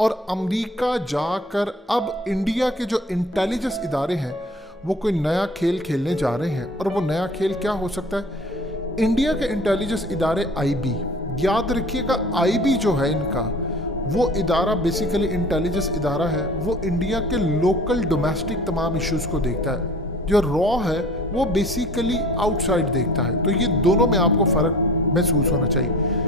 और अमेरिका जाकर अब इंडिया के जो इंटेलिजेंस इदारे हैं वो कोई नया खेल खेलने जा रहे हैं। और वो नया खेल क्या हो सकता है? इंडिया के इंटेलिजेंस इदारे आईबी, याद रखिएगा आईबी जो है इनका, वो इदारा बेसिकली इंटेलिजेंस इदारा है, वो इंडिया के लोकल डोमेस्टिक तमाम इश्यूज को देखता है। जो रॉ है वो बेसिकली आउटसाइड देखता है। तो ये दोनों में आपको फर्क महसूस होना चाहिए।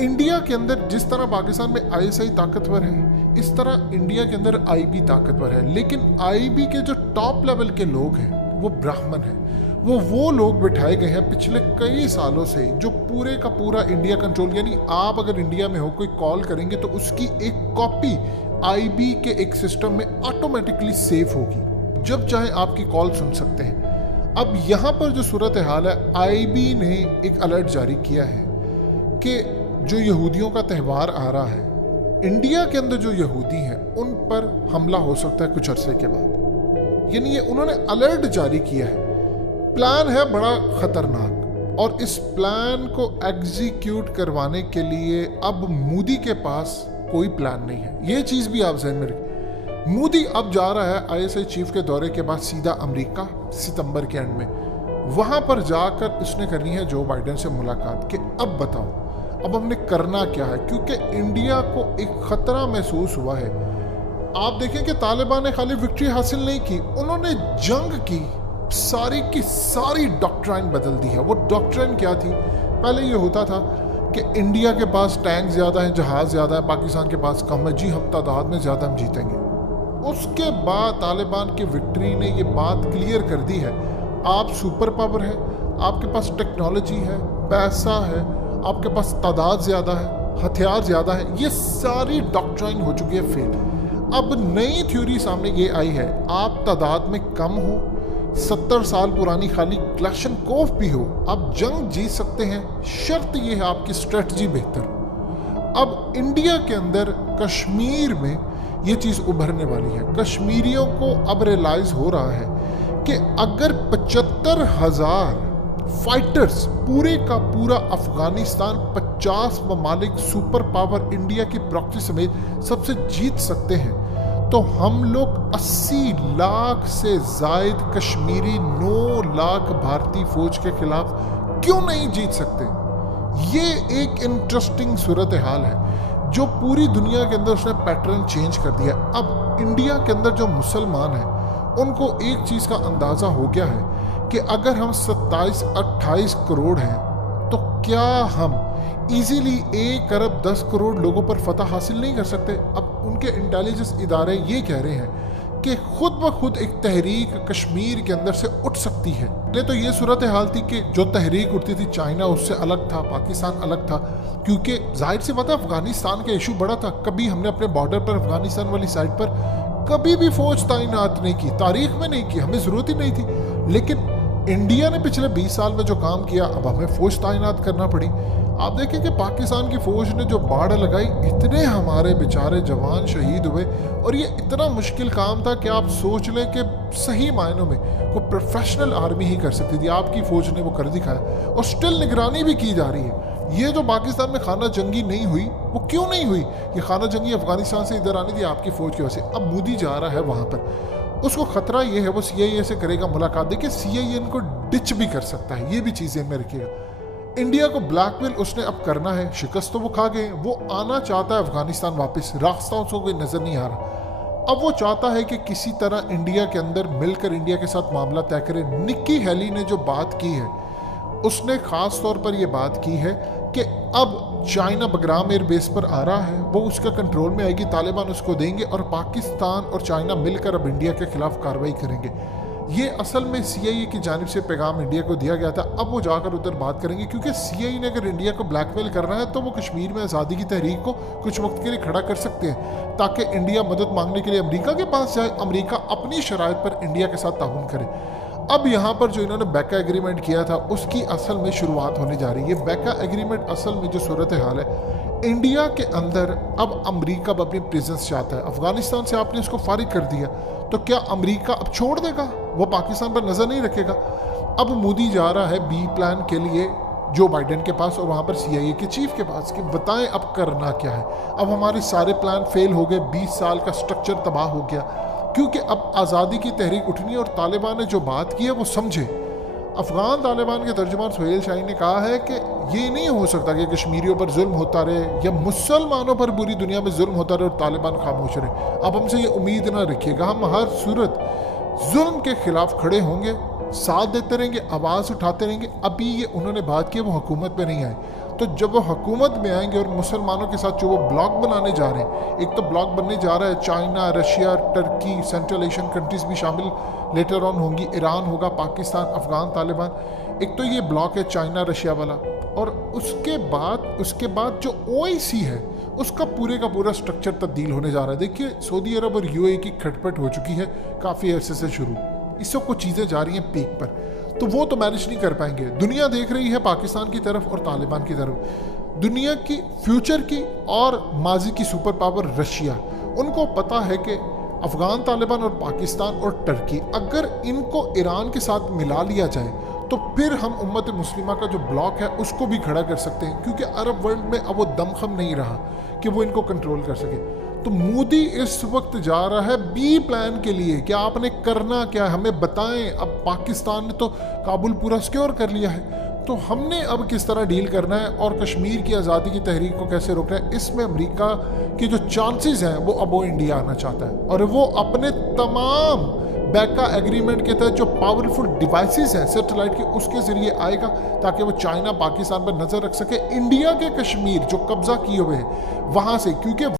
इंडिया के अंदर जिस तरह पाकिस्तान में आईएसआई ताकतवर है, इस तरह इंडिया के अंदर आईबी ताकतवर है। लेकिन आईबी के जो टॉप लेवल के लोग हैं वो ब्राह्मण हैं। वो लोग बिठाए गए हैं पिछले कई सालों से जो पूरे का पूरा इंडिया कंट्रोल, यानी आप अगर इंडिया में हो, कोई कॉल करेंगे तो उसकी एक कॉपी आईबी के एक सिस्टम में ऑटोमेटिकली सेव होगी, जब चाहे आपकी कॉल सुन सकते हैं। अब यहाँ पर जो सूरत हाल है, आईबी ने एक अलर्ट जारी किया है कि जो यहूदियों का त्यौहार आ रहा है, इंडिया के अंदर जो यहूदी हैं उन पर हमला हो सकता है कुछ अरसे के बाद। यानी ये उन्होंने अलर्ट जारी किया है। प्लान है बड़ा खतरनाक, और इस प्लान को एग्जीक्यूट करवाने के लिए अब मोदी के पास कोई प्लान नहीं है। ये चीज भी आप ज़हन में रखें। मोदी अब जा रहा है आईएसआई चीफ के दौरे के बाद सीधा अमेरिका, सितंबर के एंड में। वहां पर जाकर उसने करनी है जो बाइडेन से मुलाकात कि अब बताओ अब हमने करना क्या है, क्योंकि इंडिया को एक खतरा महसूस हुआ है। आप देखें कि तालिबान ने खाली विक्ट्री हासिल नहीं की, उन्होंने जंग की सारी की सारी डॉक्ट्राइन बदल दी है। वो डॉक्ट्राइन क्या थी? पहले ये होता था कि इंडिया के पास टैंक ज़्यादा है, जहाज़ ज़्यादा है, पाकिस्तान के पास कम है, जी हम तादाद में ज़्यादा हम जीतेंगे। उसके बाद तालिबान की विक्ट्री ने ये बात क्लियर कर दी है, आप सुपर पावर है, आपके पास टेक्नोलॉजी है, पैसा है, आपके पास तादाद ज़्यादा है, हथियार ज़्यादा है। ये सारी डॉक्ट्राइन हो चुकी है फेल। अब नई थ्योरी सामने ये आई है, आप तादाद में कम हो, 70 साल पुरानी खाली क्लाशनकोव भी हो, आप जंग जीत सकते हैं, शर्त ये है आपकी स्ट्रेटजी बेहतर हो। अब इंडिया के अंदर कश्मीर में ये चीज़ उभरने वाली है। कश्मीरियों को अब रियलाइज हो रहा है कि अगर 75,000 फाइटर्स पूरे का पूरा अफगानिस्तान 50 ममालिक सुपर पावर इंडिया की प्रॉक्सी समेत सबसे जीत सकते हैं, तो हम लोग 80 लाख से जायद कश्मीरी 9 लाख भारतीय फौज के खिलाफ क्यों नहीं जीत सकते? ये एक इंटरेस्टिंग सूरत हाल है जो पूरी दुनिया के अंदर उसने पैटर्न चेंज कर दिया। अब इंडिया के अंदर जो मुसलमान हैं उनको एक चीज़ का अंदाज़ा हो गया है कि अगर हम 27-28 करोड़ हैं तो क्या हम इजीली 1 अरब 10 करोड़ लोगों पर फतह हासिल नहीं कर सकते? अब उनके इंटेलिजेंस इदारे ये कह रहे हैं कि खुद ब खुद एक तहरीक कश्मीर के अंदर से उठ सकती है। पहले तो ये सूरत हाल थी कि जो तहरीक उठती थी चाइना उससे अलग था, पाकिस्तान अलग था, क्योंकि जाहिर सी बात है अफगानिस्तान का इशू बड़ा था। कभी हमने अपने बॉर्डर पर अफगानिस्तान वाली साइड पर कभी भी फौज तैनात नहीं की, तारीख में नहीं की, हमें ज़रूरत ही नहीं थी। लेकिन इंडिया ने पिछले 20 साल में जो काम किया, अब हमें फौज तैनात करना पड़ी। आप देखें कि पाकिस्तान की फौज ने जो बाढ़ लगाई, इतने हमारे बेचारे जवान शहीद हुए, और ये इतना मुश्किल काम था कि आप सोच लें कि सही मायनों में वो प्रोफेशनल आर्मी ही कर सकती थी। आपकी फौज ने वो कर दिखाया, और स्टिल निगरानी भी की जा रही है। ये जो पाकिस्तान में खाना जंगी नहीं हुई, वो क्यों नहीं हुई? ये खाना जंगी अफगानिस्तान से इधर आनी थी आपकी फौज की वजह से। अब मोदी जा रहा है वहाँ पर, उसको खतरा ये है वो सीआईए से करेगा मुलाकात। देखिए सीआईए इनको डिच भी कर सकता है, ये भी चीज़ें में रखिएगा। इंडिया को ब्लैकमेल उसने अब करना है, शिकस्त तो वो खा गए, वो आना चाहता है अफगानिस्तान वापस, रास्ता उसको कोई नज़र नहीं आ रहा। अब वो चाहता है कि किसी तरह इंडिया के अंदर मिलकर इंडिया के साथ मामला तय करे। निक्की हैली ने जो बात की है, उसने ख़ास तौर पर यह बात की है कि अब चाइना बगराम एयरबेस पर आ रहा है, वो उसका कंट्रोल में आएगी, तालिबान उसको देंगे, और पाकिस्तान और चाइना मिलकर अब इंडिया के खिलाफ कार्रवाई करेंगे। ये असल में सीआईए की जानिब से पैगाम इंडिया को दिया गया था। अब वो जाकर उधर बात करेंगे, क्योंकि सीआईए ने अगर इंडिया को ब्लैकमेल करना है तो वो कश्मीर में आज़ादी की तहरीक को कुछ वक्त के लिए खड़ा कर सकते हैं, ताकि इंडिया मदद मांगने के लिए अमेरिका के पास जाए, अमेरिका अपनी शराइत पर इंडिया के साथ ताउन करे। अब यहाँ पर जो इन्होंने बैका एग्रीमेंट किया था उसकी असल में शुरुआत होने जा रही है। बैका एग्रीमेंट असल में जो सूरत हाल है, इंडिया के अंदर अब अमेरिका अपनी प्रेजेंस चाहता है। अफगानिस्तान से आपने उसको फारिग कर दिया, तो क्या अमेरिका अब छोड़ देगा? वो पाकिस्तान पर नज़र नहीं रखेगा। अब मोदी जा रहा है बी प्लान के लिए जो बाइडेन के पास और वहाँ पर CIA के चीफ के पास कि बताएं अब करना क्या है। अब हमारे सारे प्लान फेल हो गए, 20 साल का स्ट्रक्चर तबाह हो गया, क्योंकि अब आज़ादी की तहरीक उठनी है और तालिबान ने जो बात की है वो समझे। अफगान तालिबान के तर्जुमान सुहेल शाही ने कहा है कि ये नहीं हो सकता कि कश्मीरियों पर जुल्म होता रहे या मुसलमानों पर पूरी दुनिया में जुल्म होता रहे और तालिबान खामोश रहे। अब हमसे ये उम्मीद ना रखिएगा, हम हर सूरत जुल्म के खिलाफ खड़े होंगे, साथ देते रहेंगे, आवाज़ उठाते रहेंगे। अभी ये उन्होंने बात की वो हुकूमत में नहीं आए, तो जब वो हुकूमत में आएंगे और मुसलमानों के साथ जो वो ब्लॉक बनाने जा रहे हैं, एक तो ब्लॉक बनने जा रहा है China, Russia, Turkey, central Asian countries भी शामिल लेटर ऑन होंगी, ईरान होगा, पाकिस्तान, अफगान तालिबान। एक तो ये ब्लॉक है चाइना रशिया वाला, और उसके बाद जो OIC है उसका पूरे का पूरा स्ट्रक्चर तब्दील होने जा रहा है। देखिए सऊदी अरब और UAE की खटपट हो चुकी है काफ़ी अरसे से शुरू, इससे कुछ चीज़ें जा रही हैं पीक पर, तो वो तो मैनेज नहीं कर पाएंगे। दुनिया देख रही है पाकिस्तान की तरफ और तालिबान की तरफ। दुनिया की फ्यूचर की और माजी की सुपर पावर रशिया, उनको पता है कि अफगान तालिबान और पाकिस्तान और टर्की अगर इनको ईरान के साथ मिला लिया जाए तो फिर हम उम्मत मुस्लिमा का जो ब्लॉक है उसको भी खड़ा कर सकते हैं, क्योंकि अरब वर्ल्ड में अब वो दमखम नहीं रहा कि वो इनको कंट्रोल कर सके। तो मोदी इस वक्त जा रहा है B प्लान के लिए कि आपने करना क्या है, हमें बताएं। अब पाकिस्तान ने तो काबुल पूरा सिक्योर कर लिया है, तो हमने अब किस तरह डील करना है और कश्मीर की आज़ादी की तहरीक को कैसे रोकना है। इसमें अमेरिका के जो चांसेस हैं वो अब वो इंडिया आना चाहता है, और वो अपने तमाम बैका एग्रीमेंट के तहत जो पावरफुल डिवाइसेस हैं सैटेलाइट के, उसके ज़रिए आएगा ताकि वो चाइना पाकिस्तान पर नज़र रख सके। इंडिया के कश्मीर जो कब्जा किए हुए हैं वहाँ से, क्योंकि